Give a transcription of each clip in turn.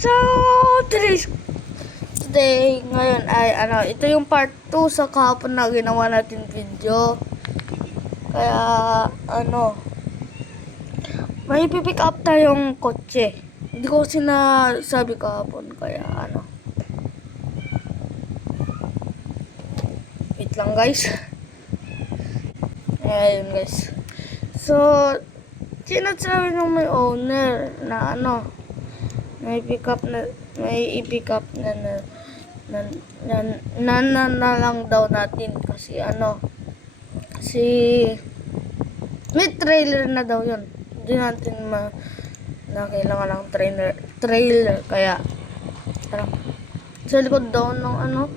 So, ngayon ay ito yung part 2 sa kahapon na ginawa natin video. Kaya may pipick up tayong kotse. Hindi ko sinasabi kahapon kaya wait lang guys. Ayun guys. So, sinasabi ng may owner na may i-pick up na lang daw natin kasi kasi may trailer na daw yun. Hindi natin na kailangan ng trailer kaya tara. Sa likod daw ng ng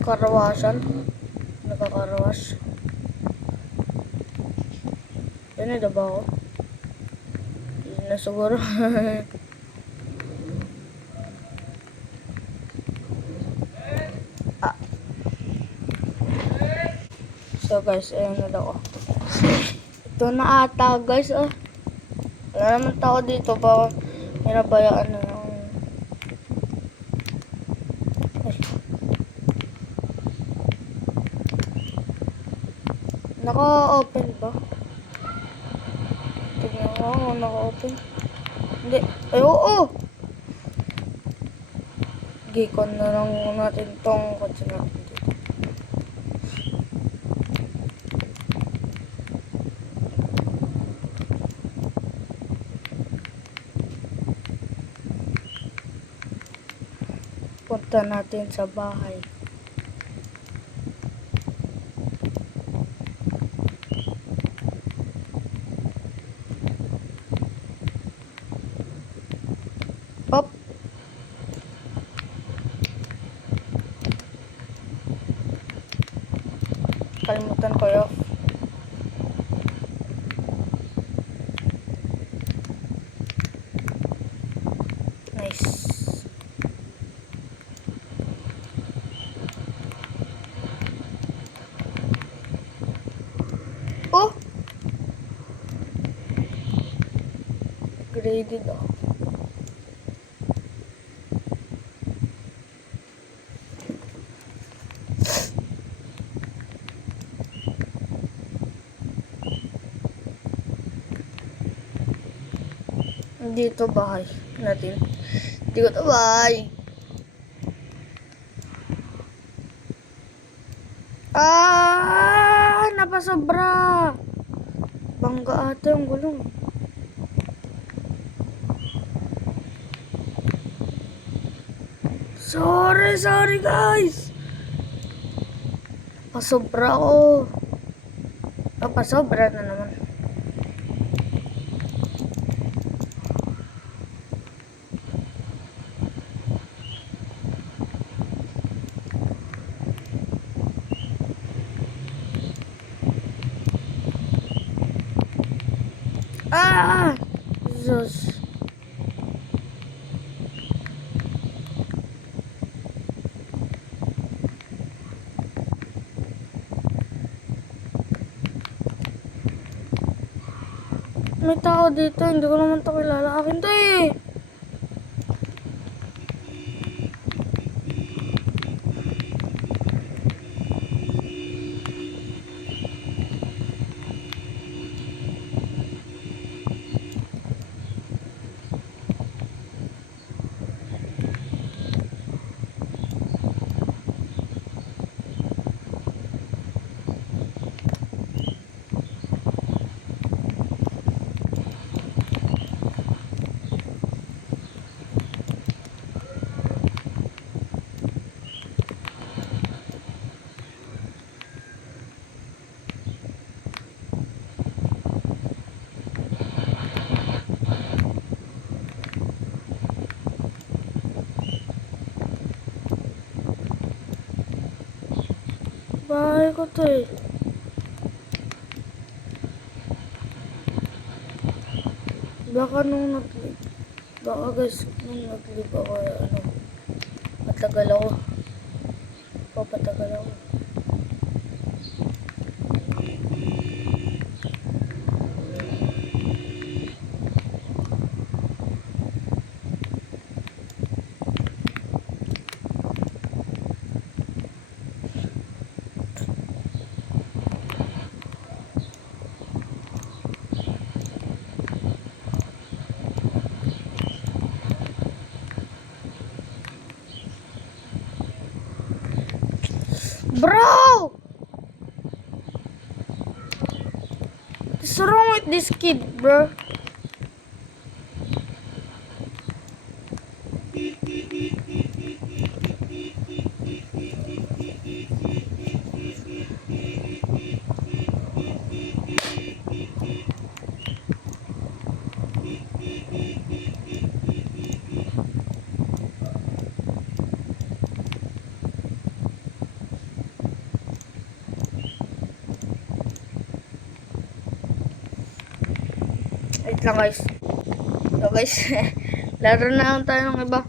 karawasan, nakakarawas. Yan na ba ako? Hindi na siguro. So guys, ayun na daw. Ito na ata guys. Wala naman tao dito pa. Pinabayaan na lang. Naka-open ba? Tignan ko kung naka-open. Hindi. Ay, oo! Gikon na lang natin tong kotse natin dito. Punta natin sa bahay. Pop. Kalimutan ko yun. Nice. Oh! Graded dito bahay natin. Dito bahay. Napasobra. Bangga ata yung gulong. Sorry guys. Pasobra ko. Pasobra na naman. Jesus. May tao dito, hindi ko naman ito kilala. Akin to eh. Bahay ko to eh. Baka guys, nung nag-leave ako, matagal ako. Papatagal ako. Bro! What's wrong with this kid, bro? Wait lang guys. So guys, laro na lang tayo ng iba.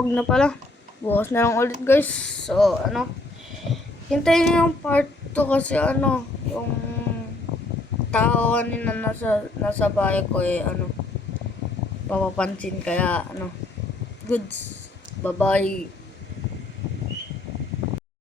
Wag na pala. Bukas na lang ulit guys. So, hintayin niyo yung part 2 kasi yung tao kanina nasa bahay ko papapansin kaya goods. Bye-bye.